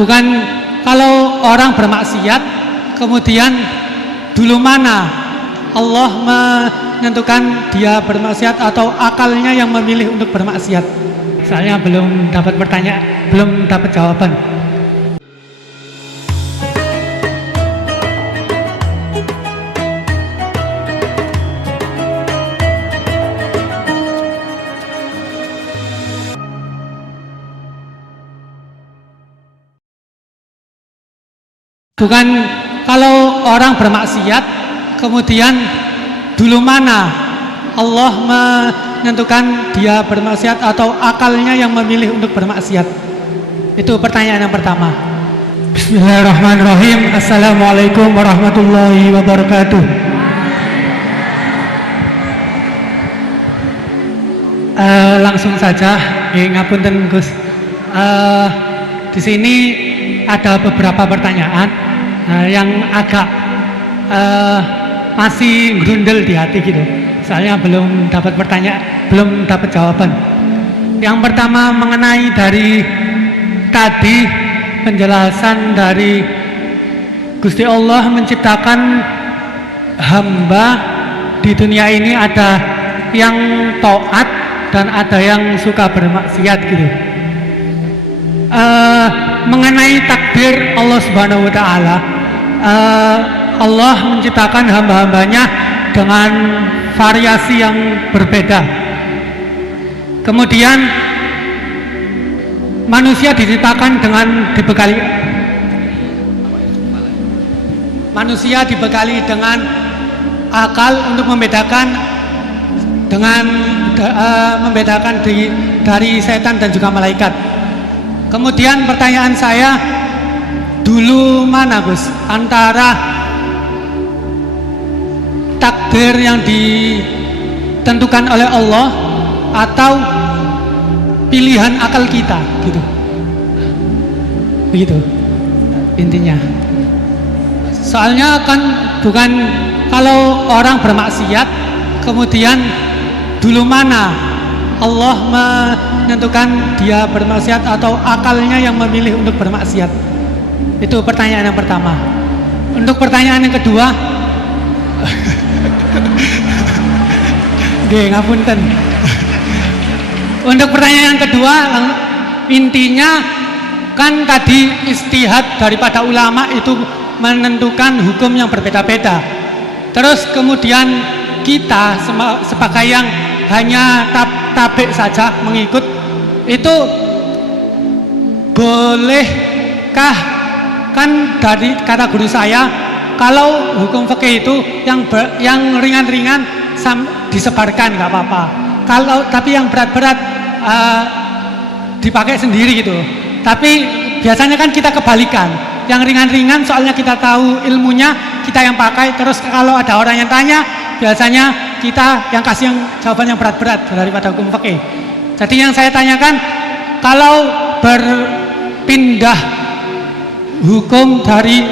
Bukan kalau orang bermaksiat kemudian dulu mana Allah menentukan dia bermaksiat atau akalnya yang memilih untuk bermaksiat. Soalnya belum dapat pertanyaan, belum dapat jawaban. Bukan kalau orang bermaksiat kemudian dulu mana Allah menentukan dia bermaksiat atau akalnya yang memilih untuk bermaksiat. Itu pertanyaan yang pertama. Bismillahirrahmanirrahim. Assalamualaikum warahmatullahi wabarakatuh. Langsung saja, ngapunten Gus. Di sini ada beberapa pertanyaan yang agak masih grundel di hati gitu. Soalnya belum dapat pertanyaan, belum dapat jawaban. Yang pertama mengenai dari tadi penjelasan dari Gusti Allah menciptakan hamba di dunia ini, ada yang taat dan ada yang suka bermaksiat gitu. Mengenai takdir Allah Subhanahu wa taala, Allah menciptakan hamba-hambanya dengan variasi yang berbeda. Kemudian manusia diciptakan dengan dibekali dengan akal untuk membedakan dari setan dan juga malaikat. Kemudian pertanyaan saya, dulu mana Gus antara takdir yang ditentukan oleh Allah atau pilihan akal kita gitu. Begitu intinya. Soalnya kan bukan kalau orang bermaksiat kemudian dulu mana Allah menentukan dia bermaksiat atau akalnya yang memilih untuk bermaksiat. Itu pertanyaan yang pertama. Untuk pertanyaan yang kedua, ngapunten. Untuk pertanyaan yang kedua, intinya kan tadi istihad daripada ulama itu menentukan hukum yang berbeda-beda. Terus kemudian kita sebagai yang hanya tabik saja mengikut, itu bolehkah? Kan dari kata guru saya, kalau hukum fikih itu yang ringan-ringan disebarkan nggak apa-apa. Tapi yang berat-berat dipakai sendiri gitu. Tapi biasanya kan kita kebalikan. Yang ringan-ringan soalnya kita tahu ilmunya, kita yang pakai. Terus kalau ada orang yang tanya, biasanya kita yang kasih jawaban yang berat-berat daripada hukum fikih. Jadi yang saya tanyakan, kalau berpindah hukum dari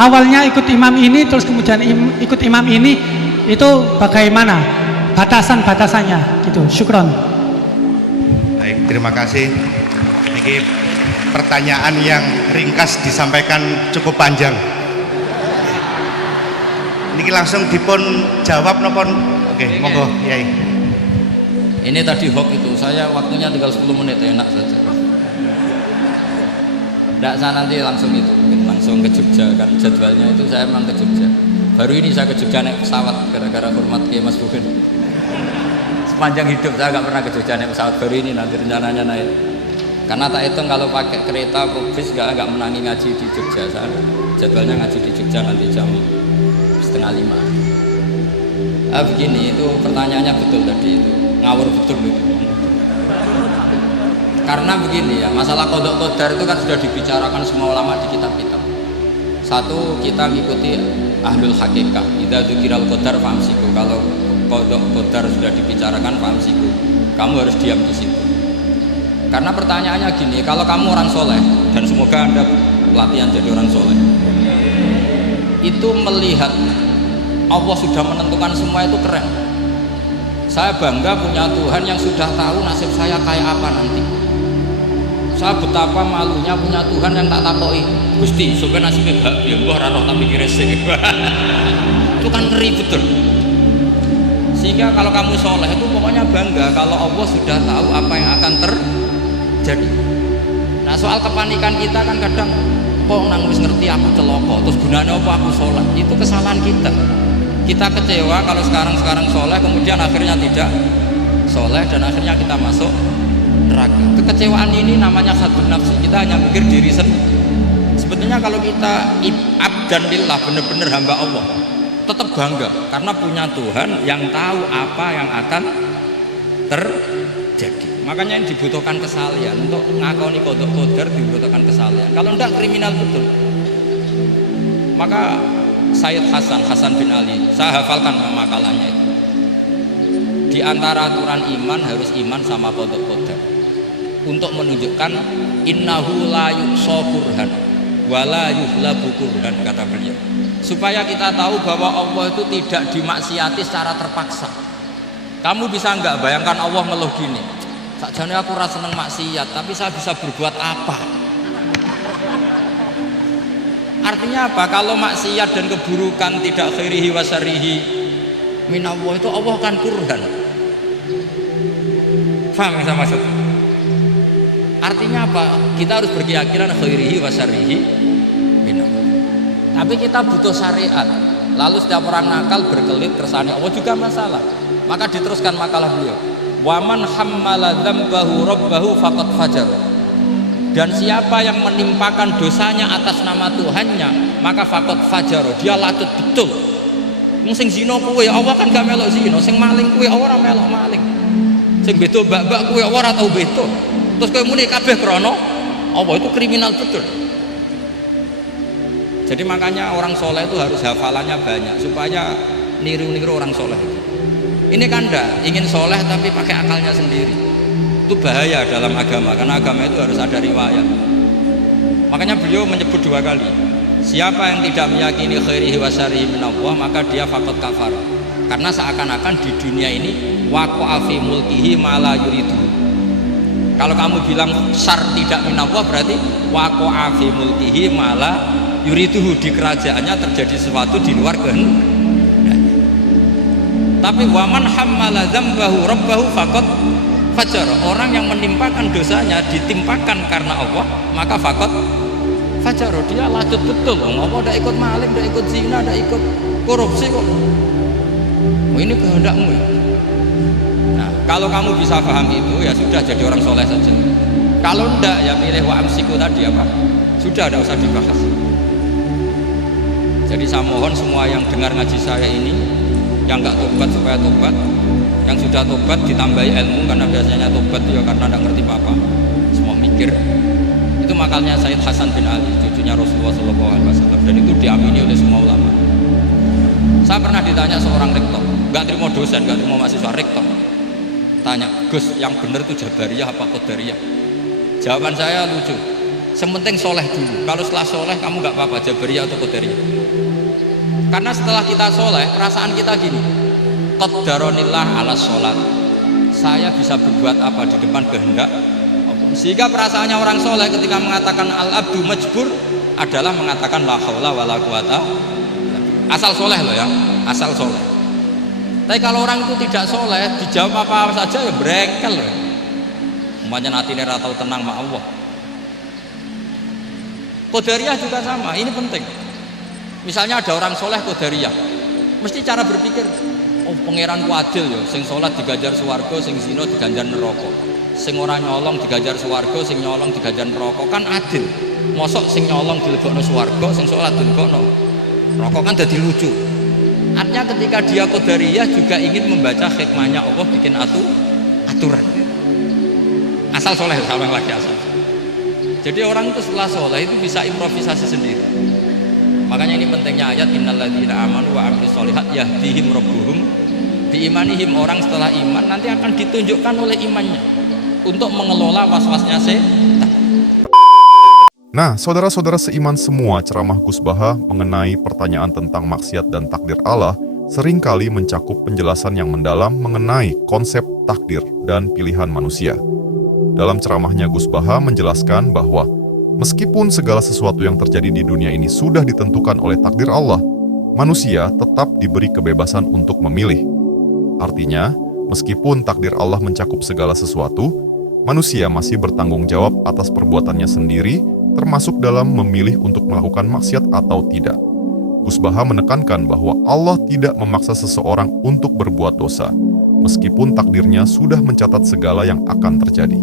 awalnya ikut imam ini terus kemudian ikut imam ini, itu bagaimana batasan-batasannya gitu. Syukron. Baik, terima kasih. Ini pertanyaan yang ringkas disampaikan cukup panjang. Ini langsung dipun jawab nopon. Oke, monggo Yai. Ini tadi hoax itu, saya waktunya tinggal 10 menit, enak saja. Tidak, saya nanti langsung langsung ke Jogja, kan jadwalnya itu saya memang ke Jogja. Baru ini saya ke Jogja naik pesawat gara-gara hormat ke Mas Bukin. Sepanjang hidup saya nggak pernah ke Jogja naik pesawat, baru ini nanti rencananya naik. Karena tak hitung kalau pakai kereta bis nggak menangi ngaji di Jogja. Saya jadwalnya ngaji di Jogja nanti jam 4:30. Begini, itu pertanyaannya betul tadi, itu ngawur betul itu. Karena begini ya, masalah qadha qadar itu kan sudah dibicarakan semua ulama di kitab-kitab. Satu, kita mengikuti ahlul hakikah. Idza dzikiral qadar famsiku. Kalau qadha qadar sudah dibicarakan famsiku, kamu harus diam di situ. Karena pertanyaannya gini, kalau kamu orang soleh, dan semoga Anda pelatihan jadi orang soleh, itu melihat Allah sudah menentukan semua, itu keren. Saya bangga punya Tuhan yang sudah tahu nasib saya kayak apa nanti. Saya betapa malunya punya Tuhan yang tak takoki. Gusti, sampeyan nasibnya gak piye mbah ra roh tak mikir sik. Itu kan ngeri betul. Sehingga kalau kamu soleh itu pokoknya bangga kalau Allah sudah tahu apa yang akan terjadi. Nah soal kepanikan kita kan kadang kok nang wis ngerti aku celaka terus gunanya apa aku soleh, itu kesalahan kita. Kita kecewa kalau sekarang soleh kemudian akhirnya tidak soleh dan akhirnya kita masuk neraka. Kekecewaan ini namanya hadun nafsi, kita hanya mikir diri sendiri. Sebetulnya kalau kita abdan lillah, benar-benar hamba Allah, tetap bangga karena punya Tuhan yang tahu apa yang akan terjadi. Makanya yang dibutuhkan kesalian untuk ngakoni qada qadar, dibutuhkan kesalian. Kalau enggak kriminal betul. Maka Sayyid Hasan bin Ali, saya hafalkan makalahnya itu. Di antara aturan iman harus iman sama qada qadar. Untuk menunjukkan innahu la yuqsa qurhan wa la yuhlabu qurhan, kata beliau. Supaya kita tahu bahwa Allah itu tidak dimaksiati secara terpaksa. Kamu bisa enggak bayangkan Allah ngeluh gini, sakjane aku rasa seneng maksiat tapi saya bisa berbuat apa? Artinya apa? Kalau maksiat dan keburukan tidak khairihi wa syarrihi minallah, itu Allah kan kurhan. Faham yang saya maksud? Artinya apa? Kita harus berkeyakinan khairihi wa syarrihi minallah. Tapi kita butuh syariat. Lalu setiap orang nakal berkelit kersane Allah juga masalah. Maka diteruskan makalah beliau. Waman hammala dzambahu rabbahu faqad fajar. Dan siapa yang menimpakan dosanya atas nama Tuhannya, maka faqad fajar, dia latut betul. Sing zina kuwe Allah kan gak melok zina, sing maling kuwe Allah ora melok maling. Sing beto mbak-mbak kuwe Allah ora tau beto. Terus kowe muni kabeh krana Allah, itu kriminal betul. Jadi makanya orang soleh itu harus hafalannya banyak supaya niru-niru orang soleh. Ini kan enggak ingin soleh tapi pakai akalnya sendiri. Itu bahaya dalam agama, karena agama itu harus ada riwayat. Makanya beliau menyebut 2 kali. Siapa yang tidak meyakini khairihi wa syarrihi minallah, maka dia faqad kafar. Karena seakan-akan di dunia ini waqa'a fi mulkihi ma la yuridu. Kalau kamu bilang syar tidak minallah, berarti waqa'a fi mulkihi ma la yuriduhu, di kerajaannya terjadi sesuatu di luar kehendak. Tapi waman hammala dzambahu rabbahu faqad fajar, orang yang menimpakan dosanya ditimpakan karena Allah, maka faqad fajar, dia latut betul. Allah tidak ikut maling, tidak ikut zina, tidak ikut korupsi kok. Ini kehendakmu. Nah, kalau kamu bisa paham itu, ya sudah jadi orang soleh saja. Kalau enggak, ya milih wa amsiku tadi apa? Sudah, tidak usah dibahas. Jadi saya mohon semua yang dengar ngaji saya ini, yang nggak tobat supaya tobat, yang sudah tobat ditambahi ilmu, karena biasanya tobat itu ya karena tidak ngerti apa-apa, semua mikir. Itu makalnya Sayyid Hasan bin Ali, cucunya Rasulullah SAW, dan itu diamini oleh semua ulama. Saya pernah ditanya seorang rektor, nggak terima dosen, nggak terima mahasiswa, rektor tanya, Gus, yang benar itu Jabariyah apa Qadariyah? Jawaban saya lucu, sementing soleh dulu, kalau setelah soleh kamu nggak apa-apa Jabariyah atau Qadariyah. Karena setelah kita soleh, perasaan kita gini, qaddaronillah ala sholat, saya bisa berbuat apa di depan kehendak Allah. Sehingga perasaannya orang soleh ketika mengatakan al-abdu majbur adalah mengatakan la haula wa la quwata, asal soleh loh ya, asal soleh. Tapi kalau orang itu tidak soleh, dijawab apa saja ya brengkel loh. Umpamanya natine ra tau tenang sama Allah. Qadariyah juga sama, ini penting. Misalnya ada orang soleh Qadariyah, mesti cara berpikir, oh pangeranku adil ya, sing sholat diganjar swarga, sing zina diganjar neraka, sing ora nyolong diganjar swarga, sing nyolong diganjar neraka, kan adil. Mosok sing nyolong dilebokno swarga, sing sholat dilebokno neraka, kan jadi lucu. Artinya ketika dia Qadariyah juga ingin membaca hikmahnya Allah bikin aturan. Asal soleh, salah lagi asal. Jadi orang itu setelah soleh itu bisa improvisasi sendiri. Makanya ini pentingnya ayat innalladzina amanu wa amilus sholihat yahdihim rabbuhum biimanihim. Orang setelah iman nanti akan ditunjukkan oleh imannya untuk mengelola was-wasnya setan. Nah, saudara-saudara seiman semua, ceramah Gus Baha mengenai pertanyaan tentang maksiat dan takdir Allah seringkali mencakup penjelasan yang mendalam mengenai konsep takdir dan pilihan manusia. Dalam ceramahnya Gus Baha menjelaskan bahwa meskipun segala sesuatu yang terjadi di dunia ini sudah ditentukan oleh takdir Allah, manusia tetap diberi kebebasan untuk memilih. Artinya, meskipun takdir Allah mencakup segala sesuatu, manusia masih bertanggung jawab atas perbuatannya sendiri, termasuk dalam memilih untuk melakukan maksiat atau tidak. Gus Baha menekankan bahwa Allah tidak memaksa seseorang untuk berbuat dosa, meskipun takdirnya sudah mencatat segala yang akan terjadi.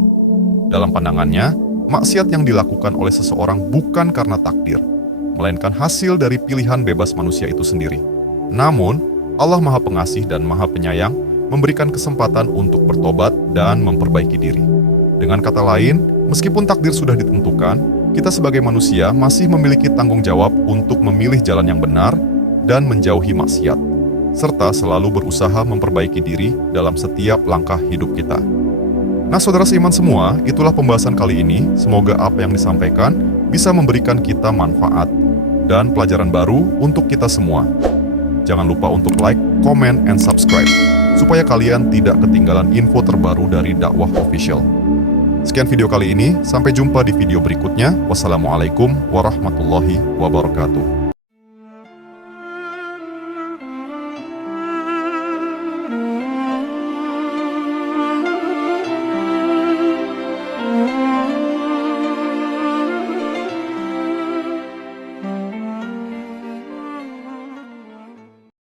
Dalam pandangannya, maksiat yang dilakukan oleh seseorang bukan karena takdir, melainkan hasil dari pilihan bebas manusia itu sendiri. Namun, Allah Maha Pengasih dan Maha Penyayang memberikan kesempatan untuk bertobat dan memperbaiki diri. Dengan kata lain, meskipun takdir sudah ditentukan, kita sebagai manusia masih memiliki tanggung jawab untuk memilih jalan yang benar dan menjauhi maksiat, serta selalu berusaha memperbaiki diri dalam setiap langkah hidup kita. Nah, saudara seiman semua, itulah pembahasan kali ini. Semoga apa yang disampaikan bisa memberikan kita manfaat dan pelajaran baru untuk kita semua. Jangan lupa untuk like, comment, and subscribe, supaya kalian tidak ketinggalan info terbaru dari Dakwah Official. Sekian video kali ini, sampai jumpa di video berikutnya. Wassalamualaikum warahmatullahi wabarakatuh.